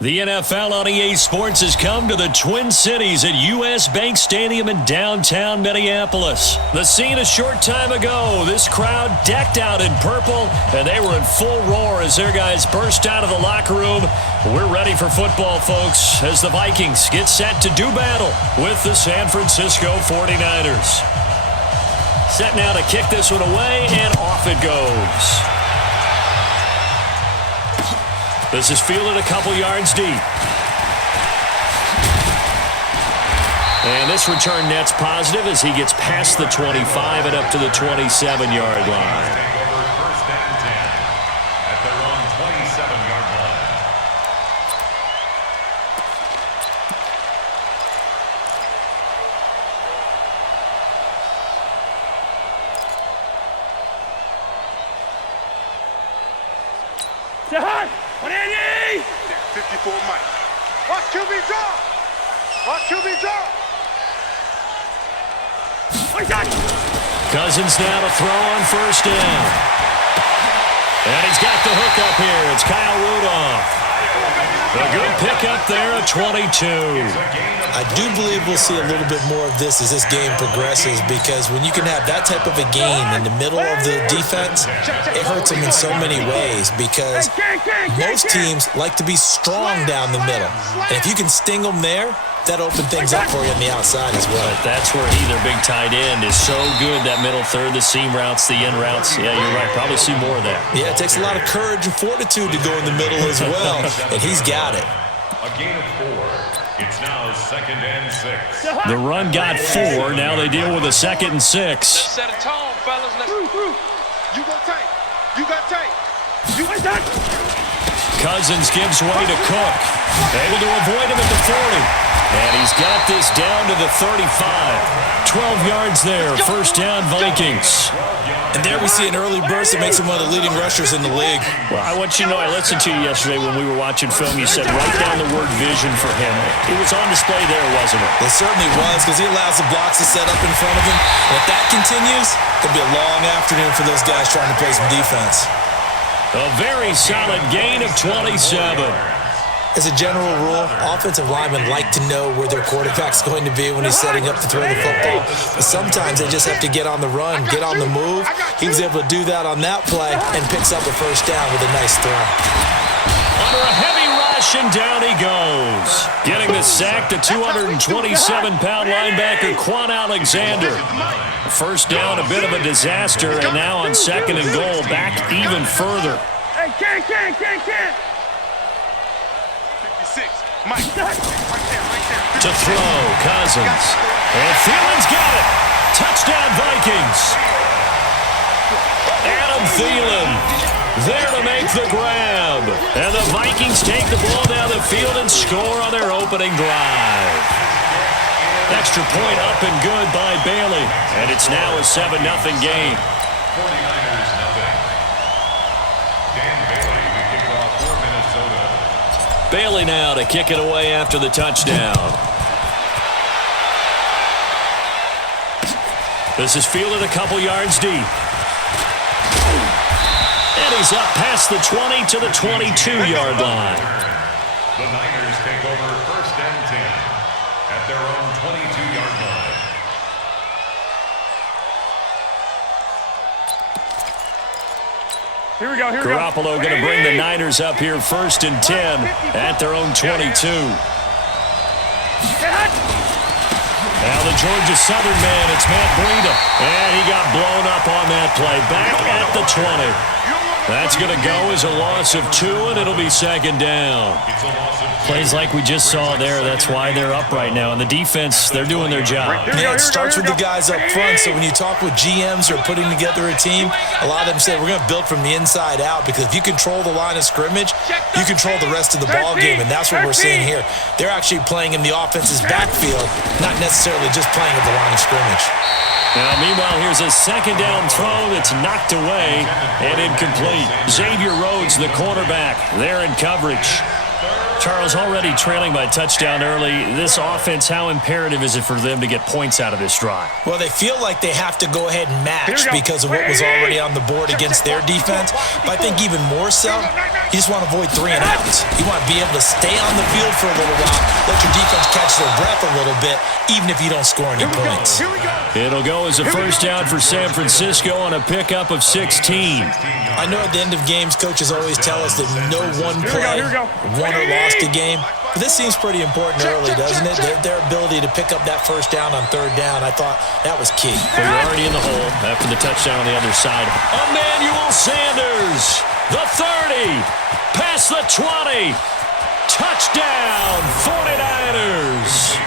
The NFL on EA Sports has come to the Twin Cities at U.S. Bank Stadium in downtown Minneapolis. The scene a short time ago, this crowd decked out in purple, and they were in full roar as their guys burst out of the locker room. We're ready for football, folks, as the Vikings get set to do battle with the San Francisco 49ers. Set now to kick this one away, and off it goes. This is fielded a couple yards deep. And this return net's positive as he gets past the 25 and up to the 27-yard line. First and 10 at their own 27-yard line. Hot! 180! 54 Mike. Watch QB draw! Watch QB draw! Cousins now to throw on first down. And he's got the hook up here. It's Kyle Rudolph. A good pickup there at 22. I do believe we'll see a little bit more of this as this game progresses, because when you can have that type of a game in the middle of the defense, it hurts them in so many ways, because most teams like to be strong down the middle. And if you can sting them there, that opens things up for you on the outside as well. But that's where he, their big tight end, is so good, that middle third, the seam routes, the in routes. Yeah, you're right. Probably see more of that. Yeah, it takes a lot of courage and fortitude to go in the middle as well, and he's got it. A gain of 4. It's now 2nd and 6. The run got 4. Now they deal with a 2nd and 6. Let's set a tone, fellas. You go tight. You got tight. You got tight. Cousins gives way to Cook. Able to avoid him at the 40. And he's got this down to the 35. 12 yards there. First down, Vikings. And there we see an early burst that makes him one of the leading rushers in the league. Well, I want you to know, I listened to you yesterday when we were watching film. You said write down the word vision for him. It was on display there, wasn't it? It certainly was, because he allows the blocks to set up in front of him. And if that continues, it'll be a long afternoon for those guys trying to play some defense. A very solid gain of 27. As a general rule, offensive linemen like to know where their quarterback's going to be when he's setting up to throw the football. But sometimes they just have to get on the run, get on the move. He was able to do that on that play and picks up a first down with a nice throw. Under a heavy rush, and down he goes. Getting the sack, the 227-pound linebacker, Quan Alexander. First down, a bit of a disaster, and now on 2nd and goal, back even further. Hey, can't. Mike. To throw, Cousins. And Thielen's got it. Touchdown, Vikings. Adam Thielen there to make the grab. And the Vikings take the ball down the field and score on their opening drive. Extra point up and good by Bailey. And it's now a 7-0 game. 49ers nothing. Dan Bailey to kick it off for Minnesota. Bailey now to kick it away after the touchdown. This is fielded a couple yards deep. And he's up past the 20 to the 22-yard line. The Niners take over 1st and 10 at their own 22-yard line. Here we go. Garoppolo going to bring the Niners up here 1st and 10 at their own 22. Now the Georgia Southern man, it's Matt Breida. And he got blown up on that play. Back at the 20. That's going to go as a loss of 2, and it'll be 2nd down. Plays like we just saw there. That's why they're up right now. And the defense, they're doing their job. Yeah, it starts with the guys up front. So when you talk with GMs or putting together a team, a lot of them say we're going to build from the inside out, because if you control the line of scrimmage, you control the rest of the ball game, and that's what we're seeing here. They're actually playing in the offense's backfield, not necessarily just playing at the line of scrimmage. Now, meanwhile, here's a 2nd down throw that's knocked away and incomplete. Xavier Rhodes, the cornerback, there in coverage. Charles, already trailing by touchdown early. This offense, how imperative is it for them to get points out of this drive? Well, they feel like they have to go ahead and match because of what was already on the board against their defense. But I think even more so, you just want to avoid 3 and outs. You want to be able to stay on the field for a little while, let your defense catch their breath a little bit, even if you don't score any points. It'll go as a first down for San Francisco on a pickup of 16. I know at the end of games, coaches always tell us that no one play won or lost a game. But this seems pretty important early, doesn't it? Their ability to pick up that first down on 3rd down, I thought that was key. Well, you're already in the hole after the touchdown on the other side. Emmanuel Sanders, the 30, past the 20. Touchdown, 49ers.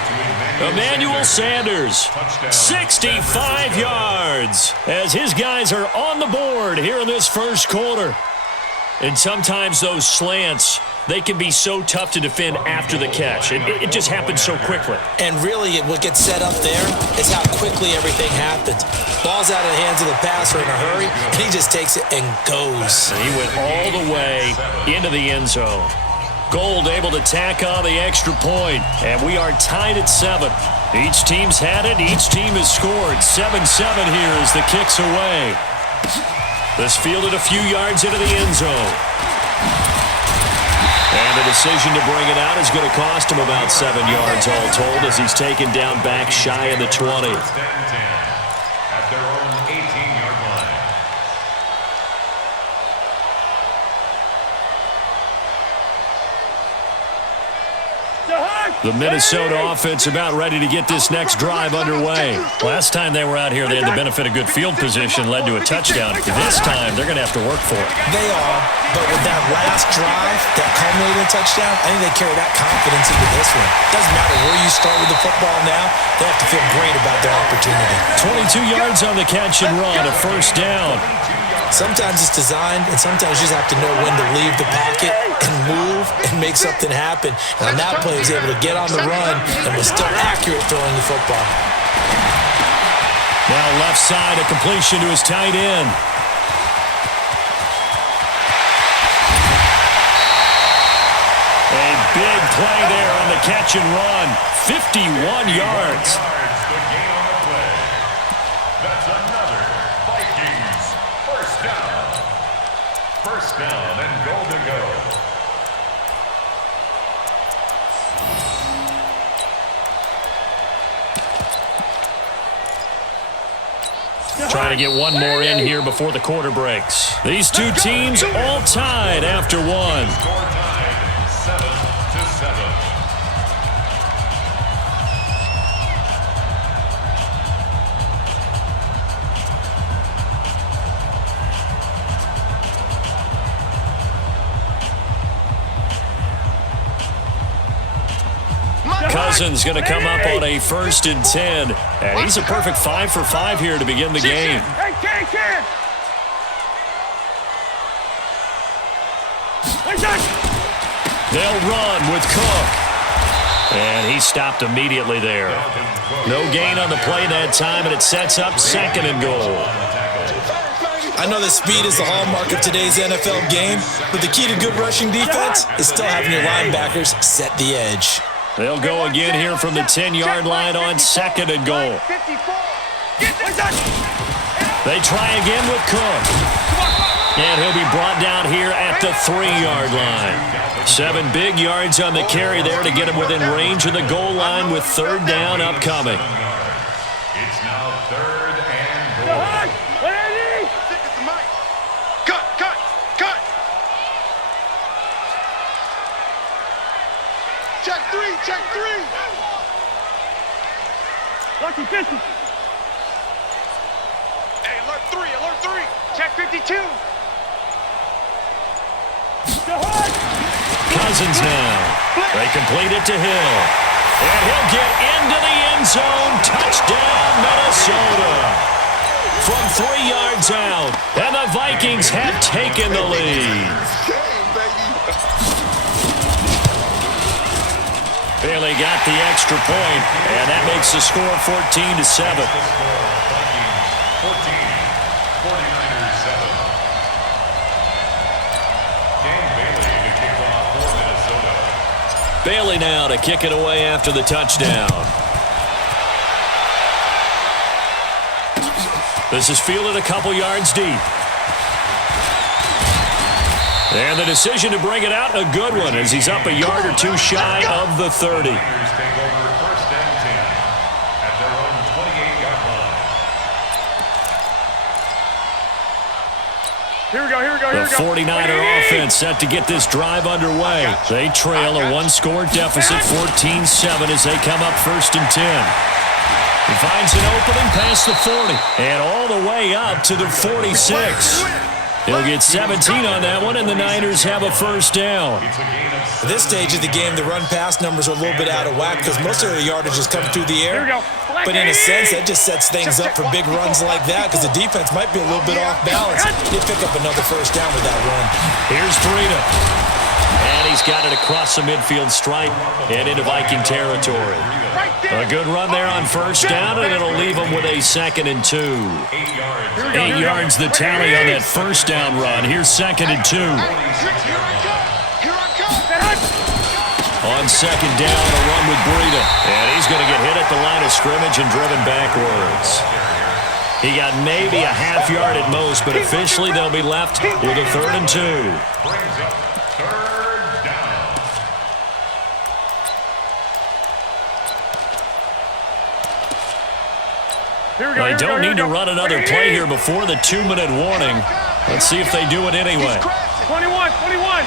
Emmanuel Sanders, 65 yards, as his guys are on the board here in this first quarter. And sometimes those slants, they can be so tough to defend after the catch. It just happens so quickly. And really, what gets set up there is how quickly everything happens. Ball's out of the hands of the passer in a hurry, and he just takes it and goes. And he went all the way into the end zone. Gold able to tack on the extra point, and we are tied at 7. Each team's had it. Each team has scored. 7-7 here as the kick's away. This fielded a few yards into the end zone. And the decision to bring it out is going to cost him about 7 yards all told as he's taken down back shy of the 20. At their own 18-yard line. The Minnesota offense about ready to get this next drive underway. Last time they were out here, they had the benefit of good field position, led to a touchdown. This time, they're going to have to work for it. They are, but with that last drive that culminated in a touchdown, I think they carry that confidence into this one. Doesn't matter where you start with the football now, they have to feel great about their opportunity. 22 yards on the catch and run, a first down. Sometimes it's designed, and sometimes you just have to know when to leave the pocket and move and make something happen. And on that play, he was able to get on the run and was still accurate throwing the football. Now left side, a completion to his tight end. A big play there on the catch and run. 51 yards. The gain on the play. That's another Vikings first down. First down and goal to go. Trying to get one more in here before the quarter breaks. These two teams all tied after one. Score tied 7-7. Cousins going to come up on a 1st and 10. And he's a perfect 5 for 5 here to begin the game. They'll run with Cook. And he stopped immediately there. No gain on the play that time, and it sets up 2nd and goal. I know that speed is the hallmark of today's NFL game, but the key to good rushing defense is still having your linebackers set the edge. They'll go again here from the 10-yard line on 2nd and goal. They try again with Cook. And he'll be brought down here at the 3-yard line. 7 big yards on the carry there to get him within range of the goal line with 3rd down upcoming. It's now 3rd and goal. Cut. Check three. Lucky 50. Hey, alert three. Check 52. Cousins now. They complete it to Hill. And he'll get into the end zone. Touchdown, Minnesota. From 3 yards out. And the Vikings have taken the lead. Bailey got the extra point, and that makes the score 14-7. 49ers 7. Dan Bailey to kick off for Minnesota. Bailey now to kick it away after the touchdown. This is fielded a couple yards deep. And the decision to bring it out, a good one, as he's up a yard or two shy of the 30. Take over first and 10 at their own 28-yard line. Here we go, here we go, here we go. The 49er offense set to get this drive underway. They trail a one-score deficit, 14-7, as they come up first and 10. He finds an opening past the 40 and all the way up to the 46. He'll get 17 on that one, and the Niners have a first down. At this stage of the game, the run-pass numbers are a little bit out of whack because most of the yardage has come through the air. But in a sense, that just sets things up for big runs like that because the defense might be a little bit off balance. They pick up another first down with that run. Here's Breida. And he's got it across the midfield stripe and into Viking territory. A good run there on first down, and it'll leave him with a 2nd and 2. 8 yards the tally on that first down run. Here's 2nd and 2. On 2nd down, a run with Breida. And he's going to get hit at the line of scrimmage and driven backwards. He got maybe a half yard at most, but officially they'll be left with a 3rd and 2. Brings up third down. They don't need to run another play here before the 2-minute warning. Let's see if they do it anyway. 21, 21.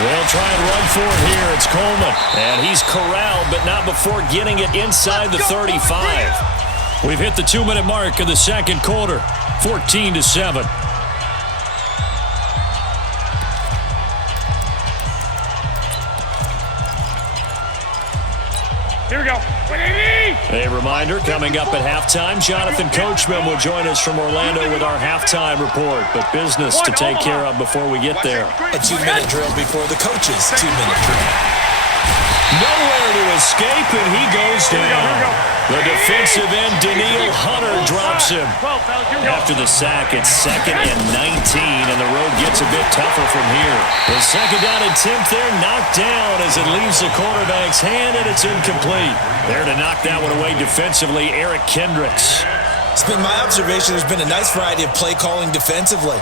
They'll try and run for it here. It's Coleman. And he's corralled, but not before getting it inside the 35. We've hit the 2-minute mark of the second quarter. 14-7. Here we go. A reminder, coming up at halftime, Jonathan Coachman will join us from Orlando with our halftime report. But business to take care of before we get there. A 2-minute drill before the coach's 2-minute drill. Nowhere to escape, and he goes down. The defensive end, Daniil Hunter, drops him. After the sack, it's 2nd and 19, and the road gets a bit tougher from here. The second down attempt there knocked down as it leaves the quarterback's hand, and it's incomplete. There to knock that one away defensively, Eric Kendricks. It's been my observation there's been a nice variety of play calling defensively.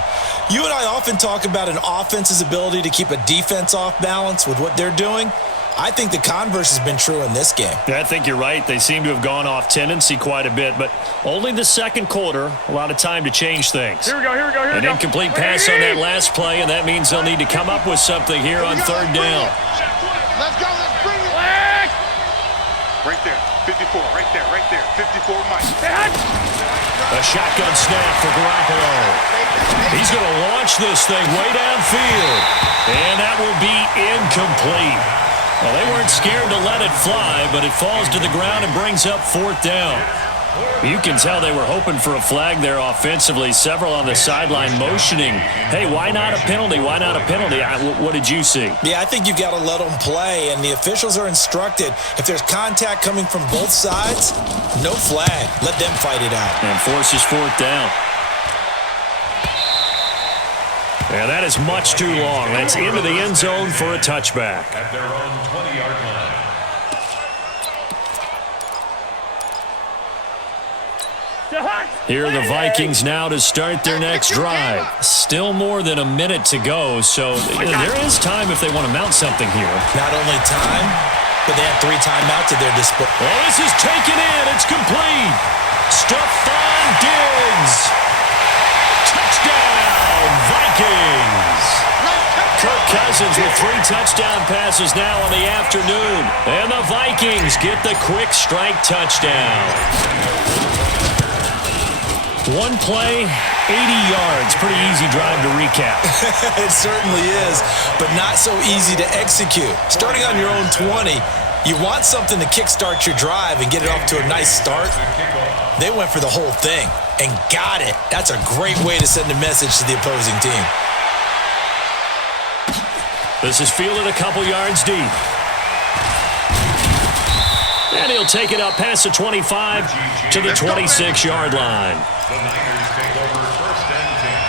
You and I often talk about an offense's ability to keep a defense off balance with what they're doing. I think the converse has been true in this game. I think you're right. They seem to have gone off tendency quite a bit, but only the second quarter, a lot of time to change things. Here we go, here we go, here we go. An incomplete pass on that last play, and that means they'll need to come up with something here on 3rd down. Let's go, let's bring it. Right there, 54, right there, 54 Mike. A shotgun snap for Garoppolo. He's going to launch this thing way downfield, and that will be incomplete. Well, they weren't scared to let it fly, but it falls to the ground and brings up 4th down. You can tell they were hoping for a flag there offensively. Several on the sideline motioning, hey, why not a penalty? Why not a penalty? What did you see? Yeah, I think you've got to let them play, and the officials are instructed if there's contact coming from both sides, no flag. Let them fight it out. And forces 4th down. And that is much too long. That's into the end zone for a touchback. At their own 20-yard line. Here are the Vikings now to start their next drive. Still more than a minute to go, so there is time if they want to mount something here. Not only time, but they have 3 timeouts at their disposal. Oh, this is taken in. It's complete. Stephon Diggs. Touchdown, Vikings. Kirk Cousins with 3 touchdown passes now on the afternoon. And the Vikings get the quick strike touchdown. One play, 80 yards. Pretty easy drive to recap. It certainly is, but not so easy to execute. Starting on your own 20, you want something to kickstart your drive and get it off to a nice start. They went for the whole thing and got it. That's a great way to send a message to the opposing team. This is fielded a couple yards deep. And he'll take it up past the 25 to the 26-yard line. The Niners take over first and 10.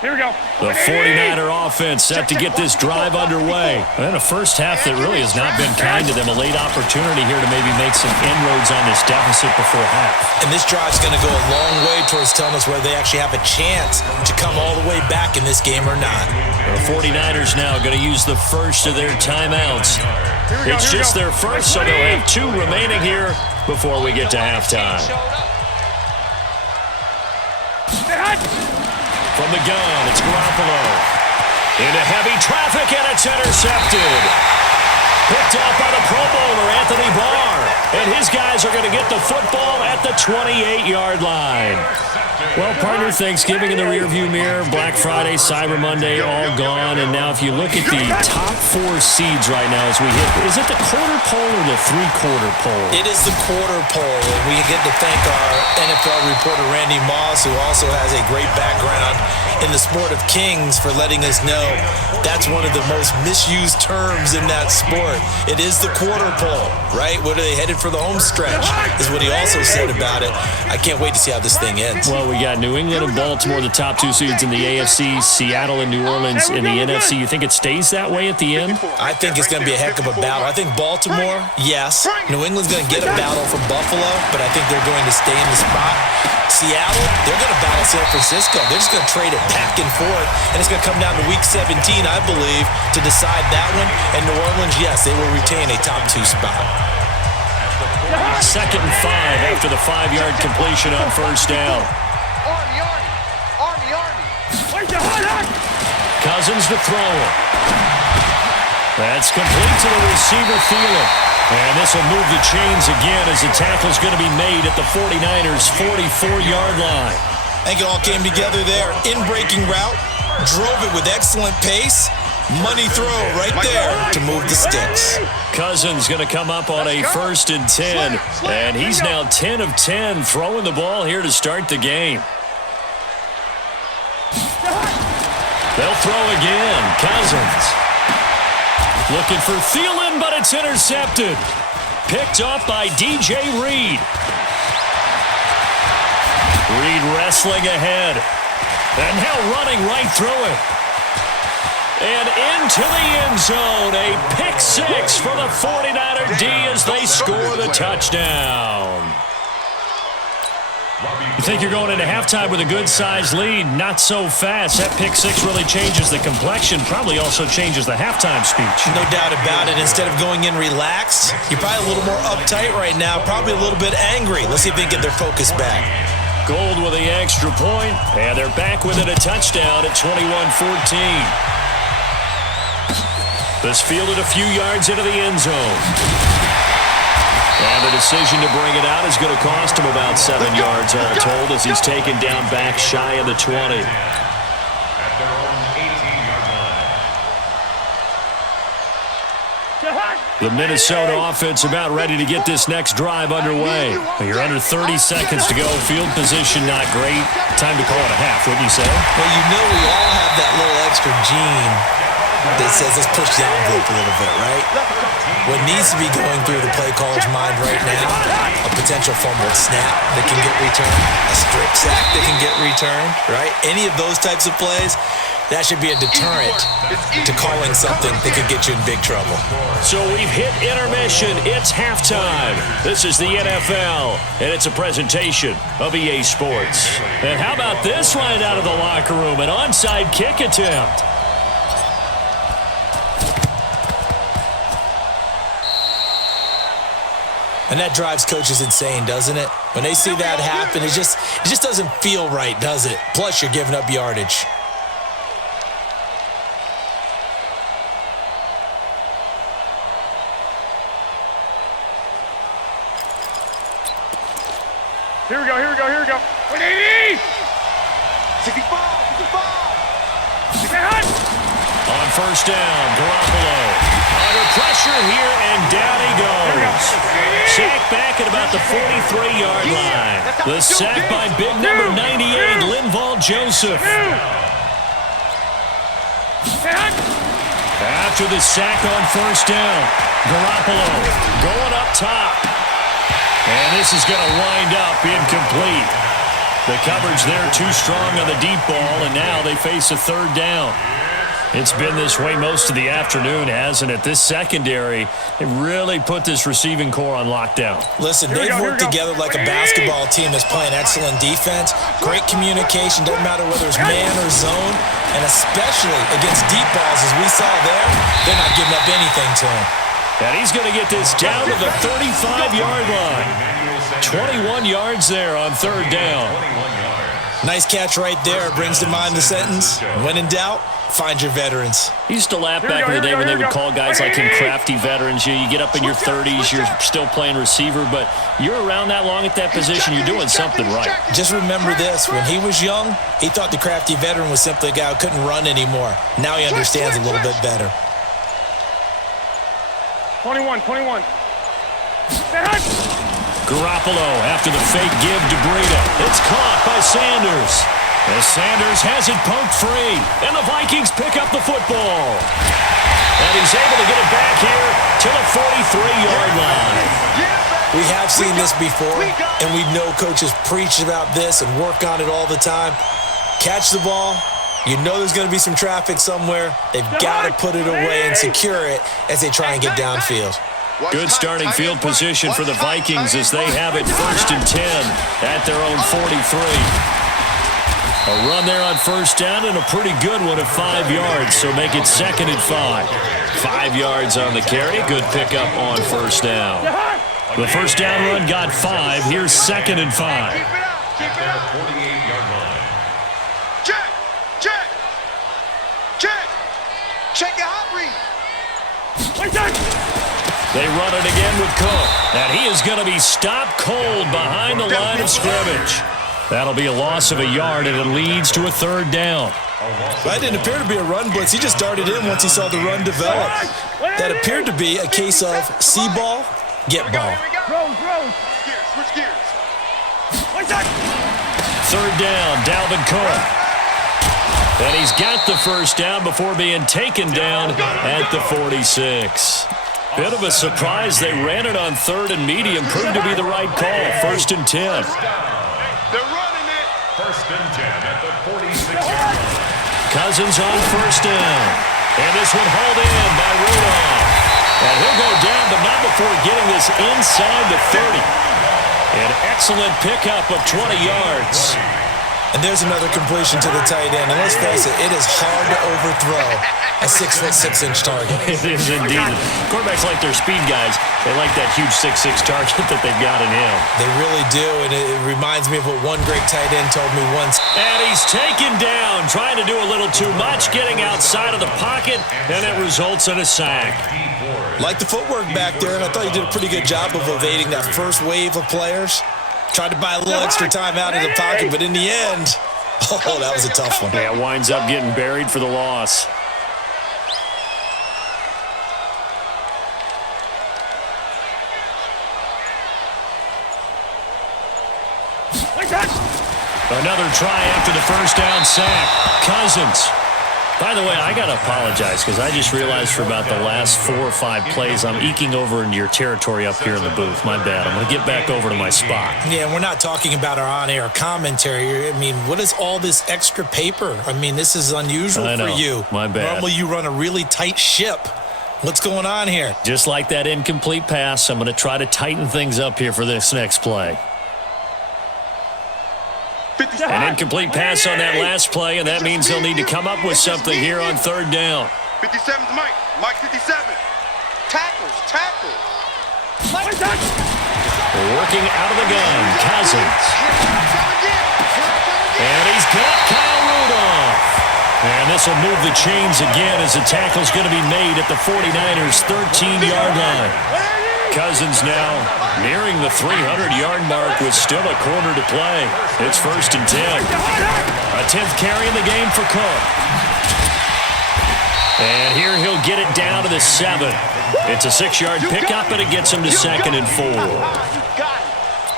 Here we go. The 49er offense set to get this drive underway. And a first half that really has not been kind to them. A late opportunity here to maybe make some inroads on this deficit before half. And this drive's going to go a long way towards telling us whether they actually have a chance to come all the way back in this game or not. The 49ers now going to use the first of their timeouts. It's just their first, so they'll have 2 remaining here before we get to halftime. From the gun, it's Garoppolo. Into heavy traffic, and it's intercepted. Picked up by the Pro Bowler, Anthony Barr. And his guys are going to get the football at the 28-yard line. Well, partner, Thanksgiving in the rearview mirror, Black Friday, Cyber Monday, all gone. And now if you look at the top 4 seeds right now as we hit, is it the quarter pole or the 3/4 pole? It is the quarter pole, and we get to thank our NFL reporter, Randy Moss, who also has a great background in the sport of kings, for letting us know that's one of the most misused terms in that sport. It is the quarter pole, right? What are they headed for the home stretch, is what he also said about it. I can't wait to see how this thing ends. Well, we got New England and Baltimore, the top 2 seeds in the AFC, Seattle and New Orleans in the NFC. You think it stays that way at the end? I think it's going to be a heck of a battle. I think Baltimore, yes. New England's going to get a battle from Buffalo, but I think they're going to stay in the spot. Seattle, they're going to battle San Francisco. They're just going to trade it back and forth, and it's going to come down to Week 17, I believe, to decide that one. And New Orleans, yes, they will retain a top 2 spot. 2nd and 5 after the 5-yard completion on first down. Cousins to throw it. That's complete to the receiver, Thielen. And this will move the chains again as the tackle's going to be made at the 49ers' 44-yard line. I think it all came together there. In-breaking route, drove it with excellent pace. Money throw right there to move the sticks. Cousins going to come up on a 1st and 10. And he's now 10 of 10 throwing the ball here to start the game. They'll throw again. Cousins. Looking for Thielen, but it's intercepted. Picked off by DJ Reed. Reed wrestling ahead. And now running right through it. And into the end zone. A pick 6 for the 49er D as they score the touchdown. You think you're going into halftime with a good-sized lead? Not so fast. That pick 6 really changes the complexion, probably also changes the halftime speech. No doubt about it. Instead of going in relaxed, you're probably a little more uptight right now, probably a little bit angry. Let's see if they can get their focus back. Gold with the extra point, and they're back within a touchdown at 21-14. This fielded a few yards into the end zone. And the decision to bring it out is going to cost him about 7 yards all told as he's taken down back shy of the 20. At their own 18-yard line. The Minnesota offense about ready to get this next drive underway. You're under 30 seconds to go. Field position not great. Time to call it a half, wouldn't you say? Well, you know we all have that little extra gene that says let's push the envelope a little bit, right? What needs to be going through the play caller's mind right now, a potential fumbled snap that can get returned, a strip sack that can get returned, right? Any of those types of plays, that should be a deterrent to calling something that could get you in big trouble. So we've hit intermission. It's halftime. This is the NFL, and it's a presentation of EA Sports. And how about this right out of the locker room? An onside kick attempt. And that drives coaches insane, doesn't it? When they see that happen, it just doesn't feel right, does it? Plus, you're giving up yardage. Here we go, here we go, here we go. 180! 65! On first down, Garoppolo. Under pressure here, and down he goes. Sack back at about the 43-yard line. The sack by big number 98, Linval Joseph. After the sack on first down, Garoppolo going up top. And this is going to wind up incomplete. The coverage there too strong on the deep ball, and now they face a third down. It's been this way most of the afternoon, hasn't it? This secondary, it really put this receiving core on lockdown. Listen, they've worked together like a basketball team that's playing excellent defense. Great communication, doesn't matter whether it's man or zone, and especially against deep balls, as we saw there, they're not giving up anything to him. And he's going to get this down to the 35-yard line. 21 yards there on third down. Nice catch right there. Brings to mind the sentence, when in doubt, find your veterans. He used to laugh back in the day when they would call guys like him crafty veterans. You get up in your 30s, you're still playing receiver, but you're around that long at that position, you're doing something right. Just remember this, when he was young, he thought the crafty veteran was simply a guy who couldn't run anymore. Now he understands a little bit better. 21. Garoppolo after the fake give to Breida. It's caught by Sanders. As Sanders has it poked free, and the Vikings pick up the football. And he's able to get it back here to the 43-yard line. We have seen this before, and we know coaches preach about this and work on it all the time. Catch the ball. You know there's going to be some traffic somewhere. They've got to put it away and secure it as they try and get downfield. Good starting field position for the Vikings as they have it 1st and 10 at their own 43. A run there on first down and a pretty good one at 5 yards, so make it 2nd and 5. 5 yards on the carry. Good pickup on first down. The first down run got 5. Here's 2nd and 5. Keep it up. 48-yard line. Check your hot read. They run it again with Cook, and he is going to be stopped cold behind the line of scrimmage. That'll be a loss of a yard, and it leads to a third down. That didn't appear to be a run blitz. He just darted in once he saw the run develop. That appeared to be a case of see ball, get ball. Switch gears. Third down, Dalvin Cook. And he's got the first down before being taken down at the 46. Bit of a surprise. They ran it on 3rd and medium. Proved to be the right call. 1st and 10. They're running it. 1st and 10 at the 46-yard line. Cousins on first down. And this one hauled in by Rudolph. And he'll go down, but not before getting this inside the 30. An excellent pickup of 20 yards. And there's another completion to the tight end. And let's face it, it is hard to overthrow a 6'6" target. It is indeed. Quarterbacks like their speed guys. They like that huge 6'6" target that they've got in him. They really do, and it reminds me of what one great tight end told me once. And he's taken down, trying to do a little too much, getting outside of the pocket, and it results in a sack. Like the footwork back there, and I thought you did a pretty good job of evading that first wave of players. Tried to buy a little extra time out of the pocket, but in the end, oh, that was a tough one. Yeah, winds up getting buried for the loss. Another try after the first down sack. Cousins. By the way, I got to apologize because I just realized for about the last 4 or 5 plays, I'm eking over into your territory up here in the booth. My bad. I'm going to get back over to my spot. Yeah, we're not talking about our on-air commentary. I mean, what is all this extra paper? I mean, this is unusual for you. My bad. Normally you run a really tight ship. What's going on here? Just like that incomplete pass, I'm going to try to tighten things up here for this next play. An incomplete pass on that last play, and that means they'll need to come up with something here on third down. 57's Mike. Mike 57. Tackles. Working out of the gun, Cousins. And he's got Kyle Rudolph. And this will move the chains again as the tackle's going to be made at the 49ers' 13-yard line. Cousins now nearing the 300-yard mark with still a quarter to play. It's 1st and 10. A 10th carry in the game for Cook. And here he'll get it down to the 7. It's a 6-yard pickup, and it gets him to 2nd and 4. A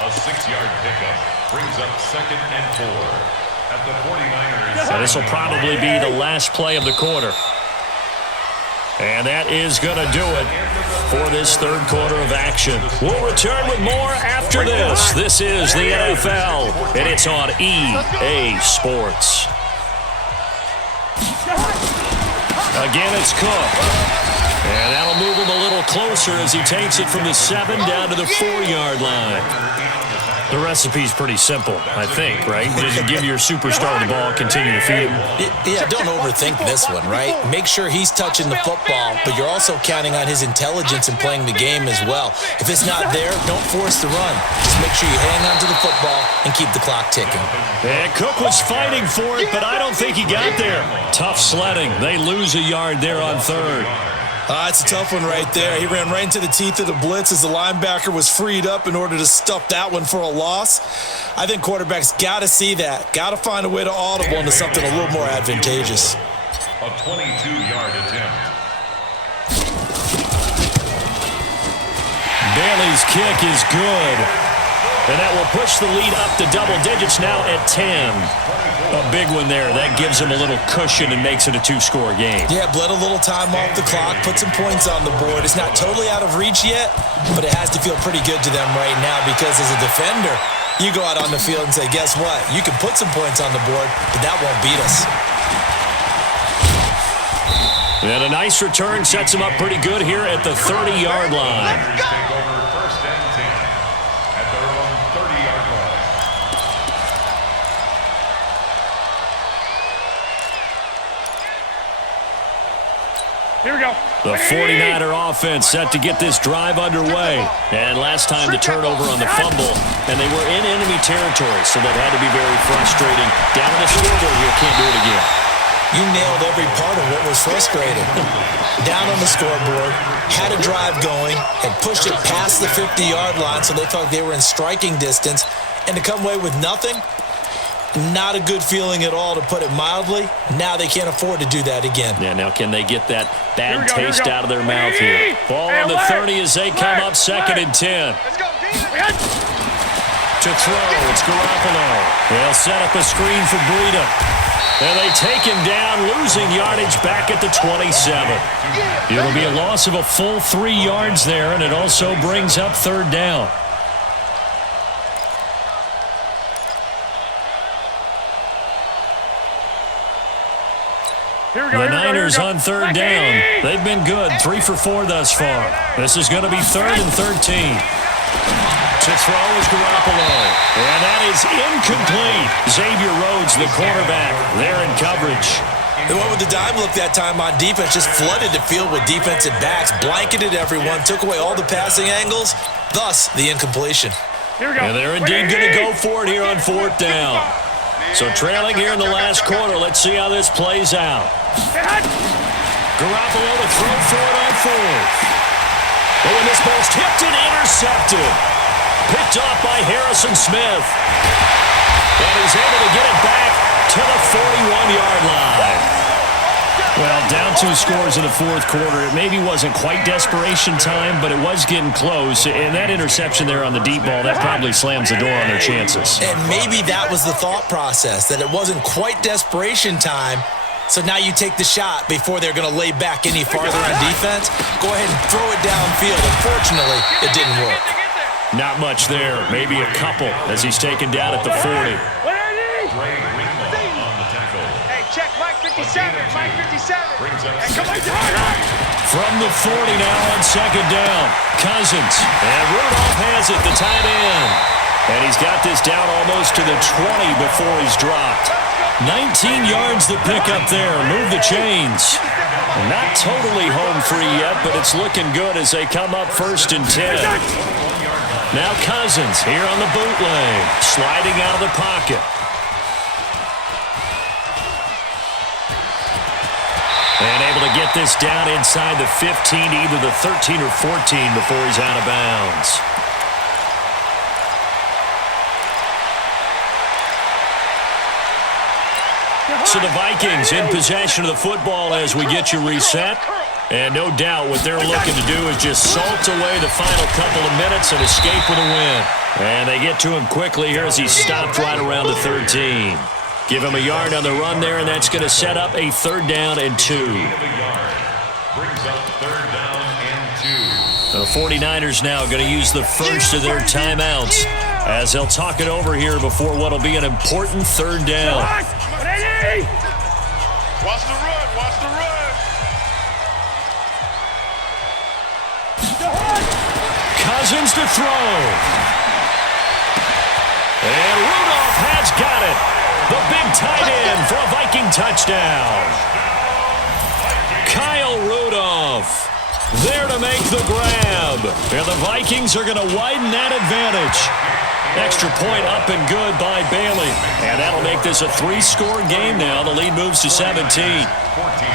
6-yard pickup brings up 2nd and 4 at the 49ers. So this will probably be the last play of the quarter. And that is going to do it for this third quarter of action. We'll return with more after this. This is the NFL, and it's on EA Sports. Again, it's Cook. And that'll move him a little closer as he takes it from the 7 down to the 4-yard line. The recipe's pretty simple, I think, right? Just give your superstar the ball, continue to feed him. Yeah, don't overthink this one, right? Make sure he's touching the football, but you're also counting on his intelligence in playing the game as well. If it's not there, don't force the run. Just make sure you hang on to the football and keep the clock ticking. And Cook was fighting for it, but I don't think he got there. Tough sledding. They lose a yard there on third. It's a tough one right there. He ran right into the teeth of the blitz as the linebacker was freed up in order to stuff that one for a loss. I think quarterbacks got to see that. Got to find a way to audible into something a little more advantageous. A 22-yard attempt. Bailey's kick is good. And that will push the lead up to double digits now at 10. A big one there. That gives him a little cushion and makes it a 2-score game. Yeah, bled a little time off the clock, put some points on the board. It's not totally out of reach yet, but it has to feel pretty good to them right now because as a defender, you go out on the field and say, guess what? You can put some points on the board, but that won't beat us. And a nice return sets him up pretty good here at the 30-yard line. Take over first and 10 at their own 30-yard line. Here we go. The 49er offense set to get this drive underway. And last time the turnover on the fumble, and they were in enemy territory, so that had to be very frustrating. Down on the scoreboard here, can't do it again. You nailed every part of what was frustrating. Down on the scoreboard, had a drive going, and pushed it past the 50-yard line so they thought they were in striking distance, and to come away with nothing, not a good feeling at all, to put it mildly. Now they can't afford to do that again. Yeah, now can they get that bad taste out of their mouth here? Ball on the 30 as they come up 2nd and 10. To throw, it's Garoppolo. They'll set up a screen for Breida. And they take him down, losing yardage back at the 27. It'll be a loss of a full 3 yards there, and it also brings up 3rd down. The Niners on 3rd down. They've been good, 3 for 4 thus far. This is going to be 3rd and 13. To throw is Garoppolo. And that is incomplete. Xavier Rhodes, the quarterback, there in coverage. They went with the dime look that time on defense, just flooded the field with defensive backs, blanketed everyone, took away all the passing angles, thus the incompletion. Here we go. And they're indeed going to go for it here on 4th down. So trailing here in the last quarter. Let's see how this plays out. Garoppolo to throw for it on 4th. Oh, and this ball's tipped and intercepted. Picked off by Harrison Smith. And he's able to get it back to the 41-yard line. Well, down 2 scores in the 4th quarter. It maybe wasn't quite desperation time, but it was getting close. And that interception there on the deep ball, that probably slams the door on their chances. And maybe that was the thought process, that it wasn't quite desperation time. So now you take the shot before they're going to lay back any farther on defense. Go ahead and throw it downfield. Unfortunately, it didn't work. Not much there. Maybe a couple as he's taken down at the 40. Hey, check Mike 57. Mike 57. Hey, come on, From the 40 now on 2nd down. Cousins. And Rudolph has it, the tight end. And he's got this down almost to the 20 before he's dropped. 19 yards the pickup there. Move the chains. Not totally home free yet, but it's looking good as they come up 1st and 10. Now Cousins here on the bootleg, sliding out of the pocket. And able to get this down inside the 15, either the 13 or 14 before he's out of bounds. So the Vikings in possession of the football as we get you reset. And no doubt what they're looking to do is just salt away the final couple of minutes and escape with a win. And they get to him quickly here as he's stopped right around the 13. Give him a yard on the run there, and that's going to set up a 3rd down and 2. Brings up 3rd down and 2. The 49ers now going to use the first of their timeouts as they'll talk it over here before what will be an important 3rd down. Watch the run. Watch the run. Cousins to throw. And Rudolph has got it. The big tight end for a Viking touchdown. Kyle Rudolph there to make the grab. And the Vikings are going to widen that advantage. Extra point up and good by Bailey. And that'll make this a 3-score game now. The lead moves to 17. 14.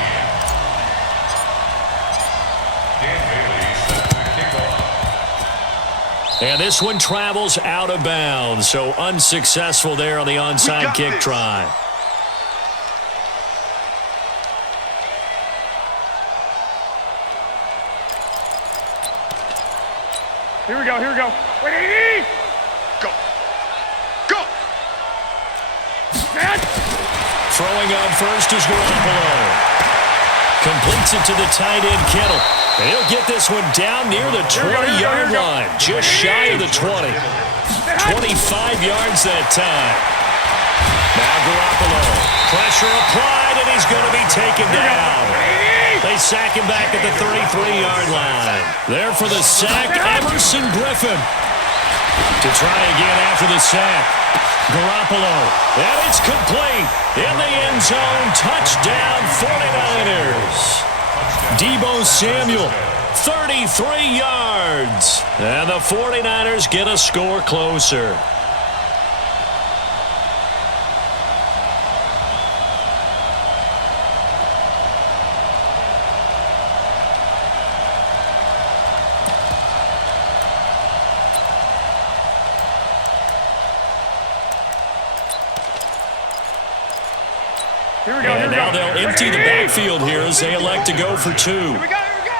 And this one travels out of bounds, so unsuccessful there on the onside kick try. Here we go, here we go. Ready? Go. Go. Throwing on first is Garoppolo. Completes it to the tight end, Kittle. And he'll get this one down near the 20-yard line, just shy of the 20. 25 yards that time. Now Garoppolo. Pressure applied, and he's going to be taken down. They sack him back at the 33-yard line. There for the sack, Emerson Griffin. To try again after the sack. Garoppolo, and it's complete. In the end zone, touchdown 49ers. Deebo Samuel, 33 yards. And the 49ers get a score closer. And now they'll empty the backfield here as they elect to go for 2. Here we go, here we go.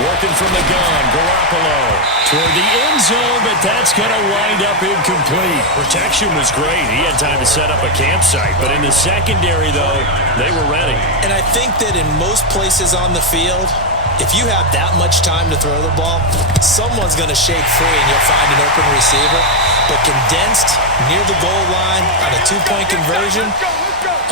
Working from the gun, Garoppolo toward the end zone, but that's going to wind up incomplete. Protection was great. He had time to set up a campsite, but in the secondary, though, they were ready. And I think that in most places on the field, if you have that much time to throw the ball, someone's going to shake free and you'll find an open receiver. But condensed near the goal line on a 2-point conversion,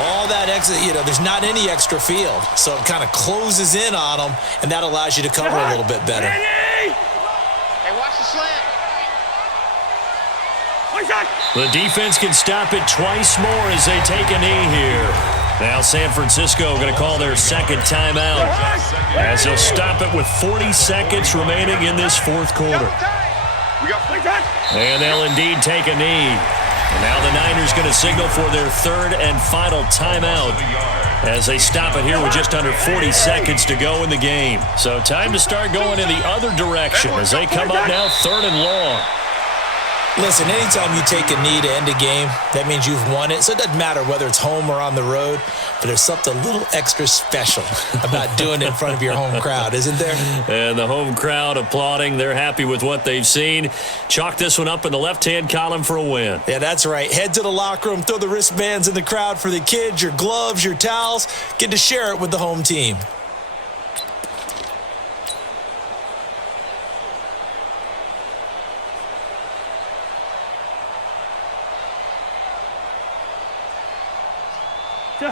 all that exit, there's not any extra field. So it kind of closes in on them, and that allows you to cover a little bit better. Hey, watch the slant. The defense can stop it twice more as they take a knee here. Now San Francisco going to call their second timeout as they'll stop it with 40 seconds remaining in this 4th quarter. And they'll indeed take a knee. And now the Niners going to signal for their 3rd and final timeout as they stop it here with just under 40 seconds to go in the game. So time to start going in the other direction as they come up now 3rd and long. Listen, anytime you take a knee to end a game, that means you've won it. So it doesn't matter whether it's home or on the road, but there's something a little extra special about doing it in front of your home crowd, isn't there? And the home crowd applauding. They're happy with what they've seen. Chalk this one up in the left-hand column for a win. Yeah, that's right. Head to the locker room, throw the wristbands in the crowd for the kids, your gloves, your towels. Get to share it with the home team.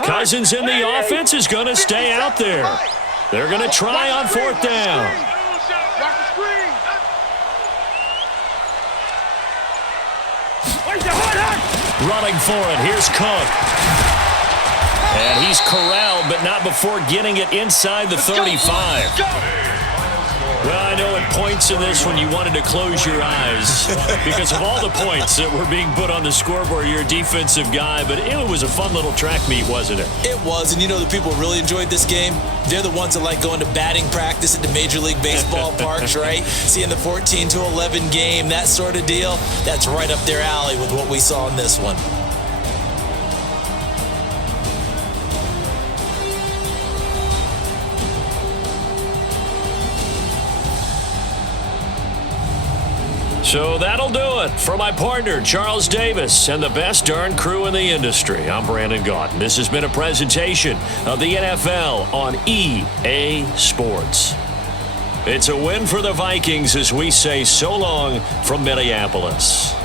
Cousins in the offense is going to stay out there. They're going to try on 4th down. Running for it. Here's Cook. And he's corralled, but not before getting it inside the 35. Well, I know at points in this one you wanted to close your eyes because of all the points that were being put on the scoreboard. You're a defensive guy, but it was a fun little track meet, wasn't it? It was, and the people really enjoyed this game? They're the ones that like going to batting practice at the Major League Baseball parks, right? Seeing the 14-11 game, that sort of deal. That's right up their alley with what we saw in this one. So that'll do it. For my partner, Charles Davis, and the best darn crew in the industry, I'm Brandon Gaudin. This has been a presentation of the NFL on EA Sports. It's a win for the Vikings as we say so long from Minneapolis.